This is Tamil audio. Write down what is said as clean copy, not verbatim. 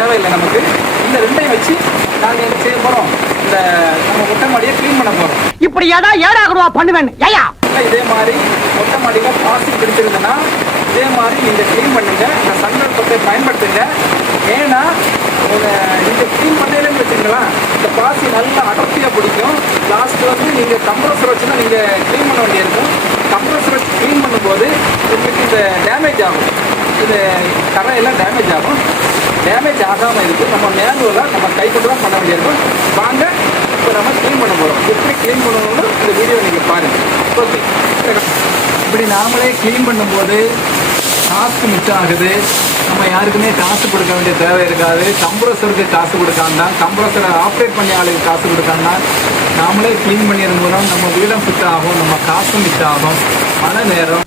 தேவையில்லை நமக்கு. இந்த ரெண்டையும் வச்சு நாங்கள் என்ன செய்ய போகிறோம், இந்த நம்ம மொட்டை மாடியை க்ளீன் பண்ண போகிறோம். இப்படி ஏடா பண்ணுவேன் ஐயா. இதே மாதிரி மொட்டை மாடியில் பாசி பிடிச்சிருந்ததுன்னா இதே மாதிரி நீங்கள் க்ளீன் பண்ணுங்க. இந்த சந்தர்ப்பத்தை பயன்படுத்துங்க. ஏன்னா நீங்கள் க்ளீன் பண்ணலன்னு வச்சுங்களா, இந்த பாசி நல்லா அடர்த்தியாக பிடிக்கும். லாஸ்ட்டு வந்து நீங்கள் கம்ப்ரஸர் வச்சு தான் நீங்கள் க்ளீன் பண்ண வேண்டியிருக்கும். கம்ப்ரஸர் வச்சு க்ளீன் பண்ணும்போது உங்களுக்கு இந்த டேமேஜ் ஆகும், இது கரையெல்லாம் டேமேஜ் ஆகும். டேமேஜ் ஆகாமல் இருக்குது. நம்ம மேனுவலாக நம்ம கைப்பட்டு தான் பண்ண வேண்டியிருக்கும். வாங்க இப்போ நம்ம க்ளீன் பண்ண போகிறோம். எப்படி க்ளீன் பண்ணணும்னு இந்த வீடியோ நீங்கள் பாருங்கள். ஓகே, இப்படி நாமளே க்ளீன் பண்ணும்போது காசு மிச்சம் ஆகுது. நம்ம யாருக்குமே காசு கொடுக்க வேண்டிய தேவை இருக்காது. கம்ப்ரஸருக்கு காசு கொடுக்காண்டா, கம்ப்ரஸரை ஆப்ரேட் பண்ணி ஆளுக்கு காசு கொடுக்காண்டா, நாமளே க்ளீன் பண்ணிடும் மூலம் நம்ம வீடும் ஃபிட் ஆகும், நம்ம காசும் மிச்சம் ஆகும். மழை நேரம்